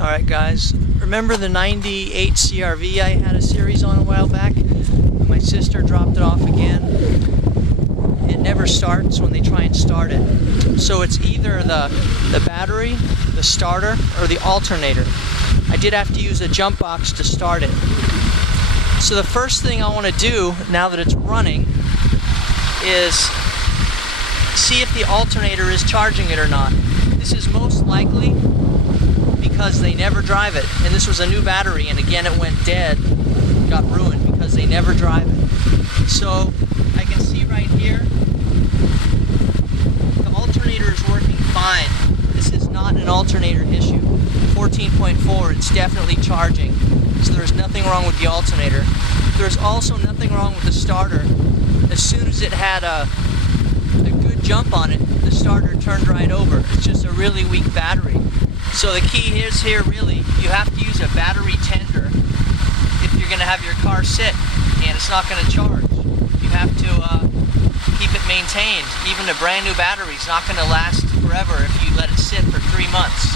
Alright guys, remember the 98 CRV I had a series on a while back? My sister dropped it off again. It never starts when they try and start it. So it's either the battery, the starter, or the alternator. I did have to use a jump box to start it. So the first thing I want to do, now that it's running, is see if the alternator is charging it or not. This is most likely because they never drive it, and this was a new battery, and again it went dead, got ruined because they never drive it. So I can see right here the alternator is working fine. This is not an alternator issue. 14.4, it's definitely charging, so there's nothing wrong with the alternator. There's also nothing wrong with the starter. As soon as it had a good jump on it, the starter turned right over. It's just a really weak battery. So the key is here really, you have to use a battery tender if you're going to have your car sit and it's not going to charge. You have to keep it maintained. Even a brand new battery is not going to last forever if you let it sit for 3 months.